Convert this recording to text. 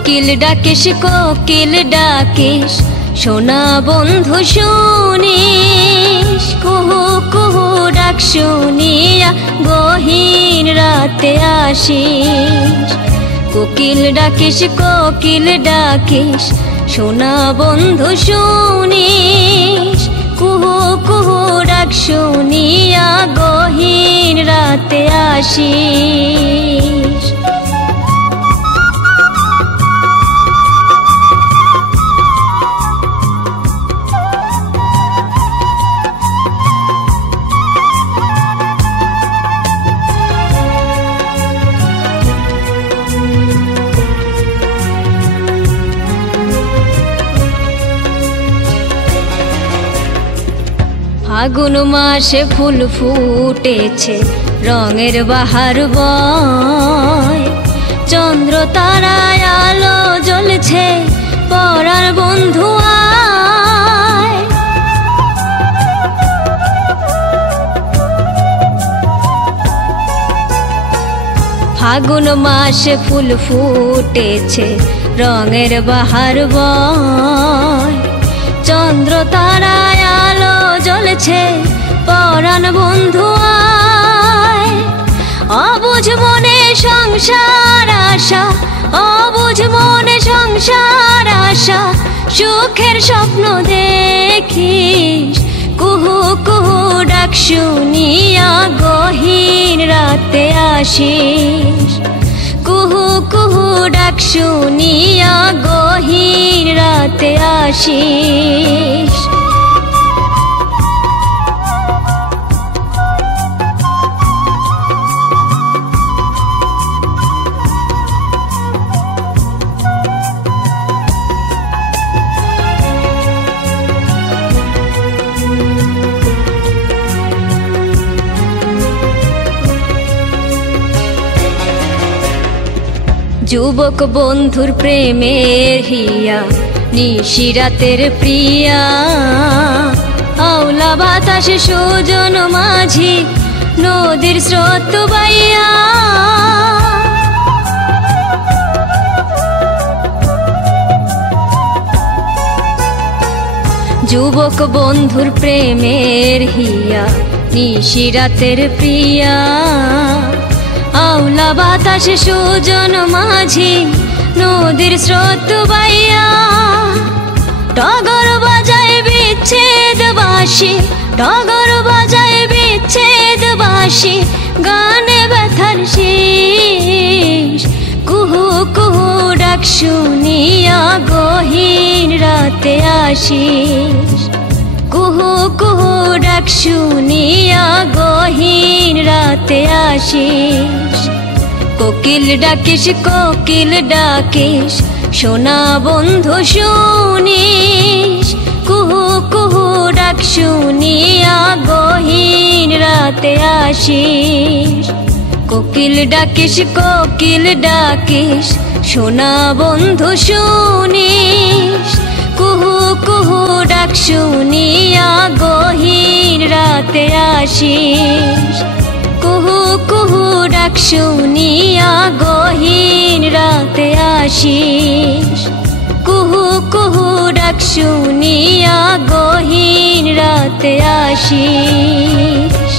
কোকিল ডাকিস সোনা বন্ধু শুনিস, কুহু কুহু ডাক শুনিয়া গহীন রাতে আসিস। কোকিল ডাকিস সোনা বন্ধু শুনিস, কুহু কুহু ডাক শুনিয়া গহীন রাতে আসিস। ফাগুন মাসে ফুল ফুটেছে রঙের বাহার বয়, চন্দ্র তারায় আলো জ্বলছে পরার বন্ধু আয়। ফাগুন মাসে ফুল ফুটেছে রঙের বাহার বয়, চন্দ্র তারায় আলো জ্বলছে পরাণ বন্ধু আয়। অবুঝ মনে সংসার আশা, অবুঝ মনে সংসার আশা, সুখের স্বপ্ন দেখিস। কুহু কুহু ডাক শুনিয়া গহীন রাতে আসিস। কুহু কুহু ডাক শুনিয়া গহীন রাতে আসিস। যুবক বন্ধুর প্রেমের হিয়া, নিশিরাতের প্রিয়া, আওলা বাতাসে সুজন মাঝি নদীর স্রোত বাইয়া। যুবক বন্ধুর প্রেমের হিয়া, নিশিরাতের প্রিয়া, আওলা বাতাসে সুজন মাঝি নদীর স্রোত বাইয়া। টগর বাজায় বিচ্ছেদ বাঁশি, টগর বাজায় বিচ্ছেদ বাঁশি, গানে ব্যথার শেষ। কুহু কুহু ডাক শুনিয়া গহীন রাতে আসিস। কুহু কুহু ডাক শুনিয়া গহীন রাতে আসিস। কোকিল ডাকিস সোনা বন্ধু শুনিস, কুহু কুহু ডাক শুনিয়া গহীন রাতে আসিস। কোকিল ডাকিস সোনা বন্ধু শুনিস, কুহু কুহু ডাক শুনিয়া গহীন রাতে আসিস। কুহু কুহু ডাক শুনিয়া গহীন রাতে আসিস। কুহু কুহু ডাক শুনিয়া গহীন রাতে আসিস।